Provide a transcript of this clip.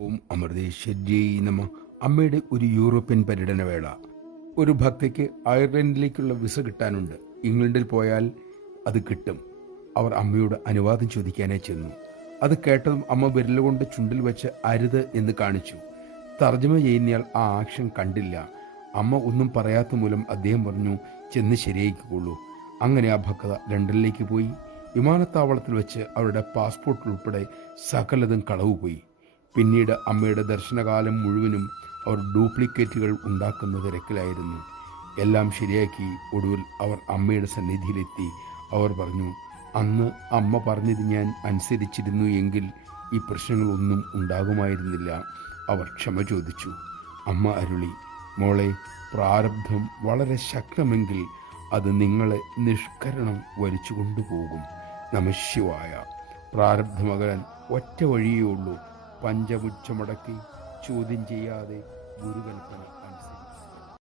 ഓം അമൃതേശ്വര്यै നമ. അമ്മയുടെ ഒരു യൂറോപ്യൻ പര്യടന വേള. ഒരു ഭക്തയ്ക്ക് അയർലൻഡിലേക്കുള്ള വിസ കിട്ടാനുണ്ട്. ഇംഗ്ലണ്ടിൽ പോയാൽ അത് കിട്ടും. അവർ അമ്മയോട് അനുവാദം ചോദിക്കാനേ ചെന്നു. അത് കേട്ടതും അമ്മ വിരലുകൊണ്ട് ചുണ്ടിൽ വെച്ച് അരുത് എന്ന് കാണിച്ചു. തർജ്ജമ ചെയ്യുന്നയാൾ ആ ആക്ഷൻ കണ്ടില്ല. അമ്മ ഒന്നും പറയാത്ത മൂലം അദ്ദേഹം പറഞ്ഞു, ചെന്ന് ശരിയാക്കിക്കൊള്ളൂ. അങ്ങനെ ആ ഭക്ത ലണ്ടനിലേക്ക് പോയി. വിമാനത്താവളത്തിൽ വെച്ച് അവരുടെ പാസ്പോർട്ട് ഉൾപ്പെടെ സകലതും കളവുപോയി. പിന്നീട് അമ്മയുടെ ദർശനകാലം മുഴുവനും അവർ ഡ്യൂപ്ലിക്കേറ്റുകൾ ഉണ്ടാക്കുന്ന തിരക്കിലായിരുന്നു. എല്ലാം ശരിയാക്കി ഒടുവിൽ അവർ അമ്മയുടെ സന്നിധിയിലെത്തി. അവർ പറഞ്ഞു, അന്ന് അമ്മ പറഞ്ഞത് ഞാൻ അനുസരിച്ചിരുന്നു എങ്കിൽ ഈ പ്രശ്നങ്ങളൊന്നും ഉണ്ടാകുമായിരുന്നില്ല. അവർ ക്ഷമ ചോദിച്ചു. അമ്മ അരുളി, മോളെ, പ്രാരബ്ധം വളരെ ശക്തമെങ്കിൽ അത് നിങ്ങളെ നിഷ്കരണം വലിച്ചു കൊണ്ടുപോകും. നമഃശിവായ. പ്രാരബ്ധമകലാൻ ഒറ്റ വഴിയേ ഉള്ളൂ. പഞ്ചമുച്ചമടക്കി ചോദ്യം ചെയ്യാതെ ഗുരുകൽപ്പന.